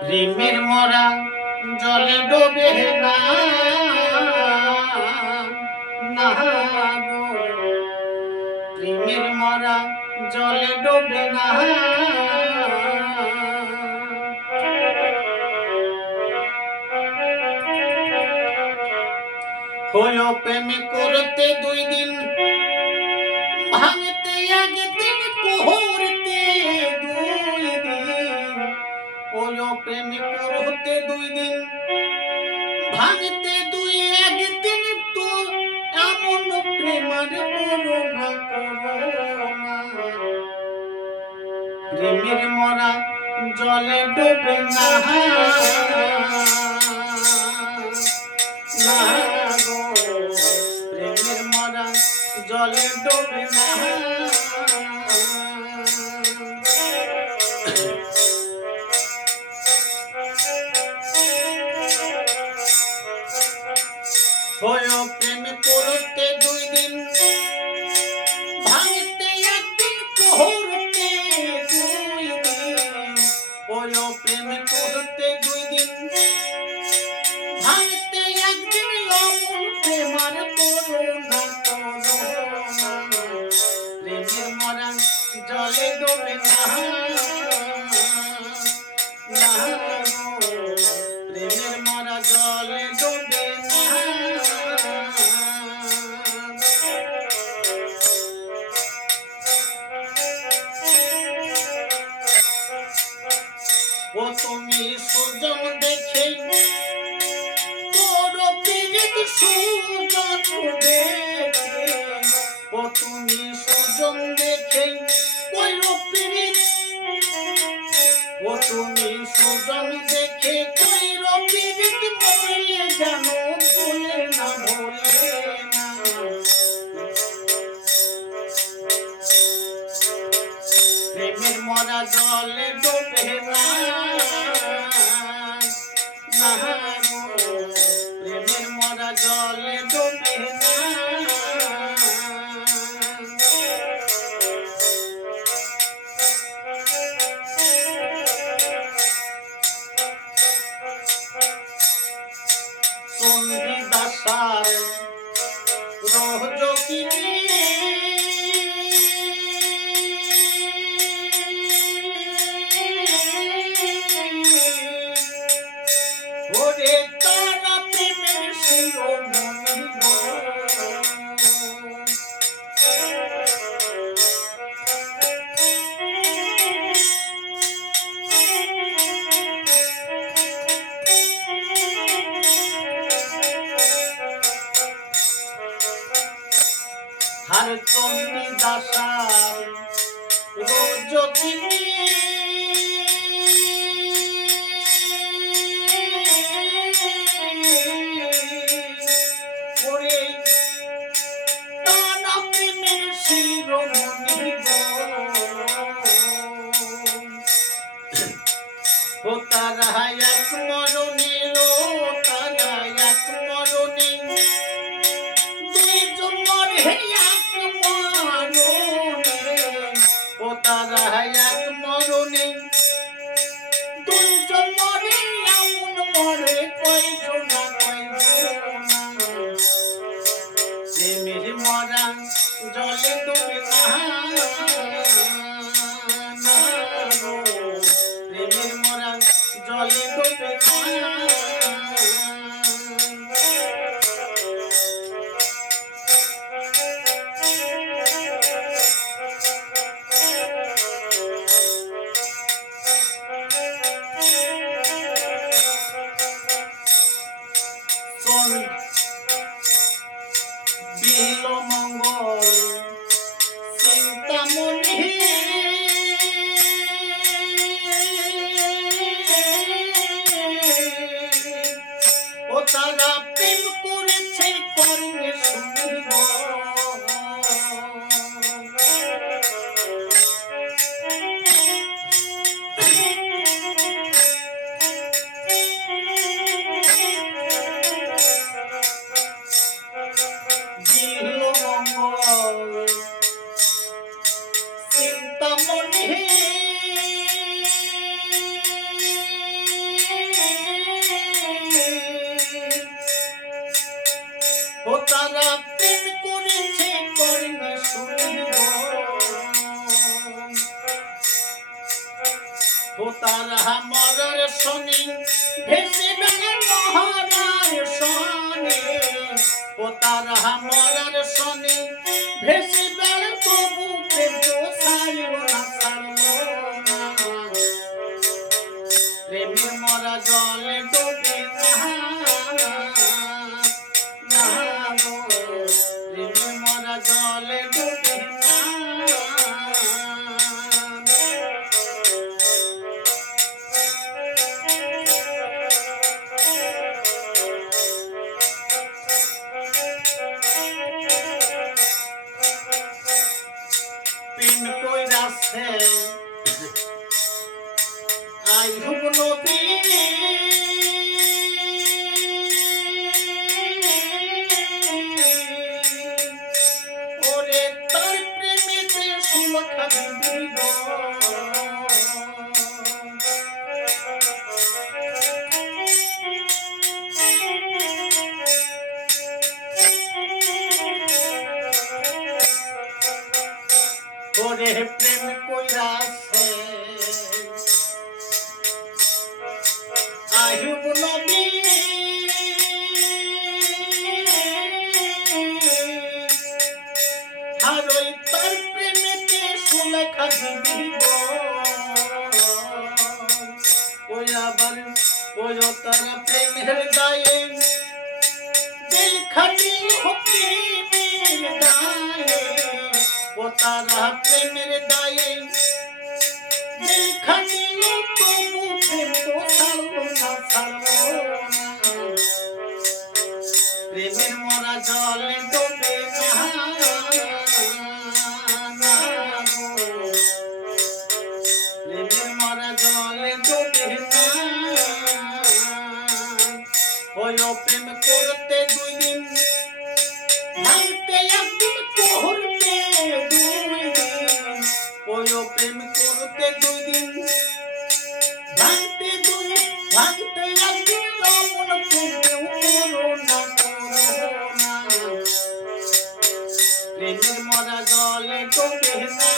প্রেমের মরা জলে ডোবে না। প্রেমের মরা জলে ডোবে না। হলো প্রেম করতে দুই দিন, ভাঙতে একদিন হলো প্রেম করতে দুই দিন, ভাঙতে দুই একদিন তো এমন প্রেমার করোনা করোনা। প্রেমের মরা জলে ডোবে না। হলো প্রেম করতে দুই দিন তুমি সুজন দেখে ওই পীড়িত ও তুমি দেখে কই পীড়িত যেন না, ভুলে প্রেমের মরা জলে ডোবে না। রহজকিনী ওরে হার চন্ডী দাসার। রোজকিনী তারা এক মরণে তারা প্রেম করেছে কর্ণে শুনিব। ও তারা মরার শনি, ভেসে মহারার শনি ও তারা মরার শনি, ভেসে বেড়ে তবু প্রেম না না। প্রেমের মরা জলে ডোবে না না প্রেম কইরাছে তারা প্রেমের দায়ে। প্রেম তো ছাড়লো না ছাড়লো মরা জলে ডোবে প্রেমের মরা জলে ডোবে না।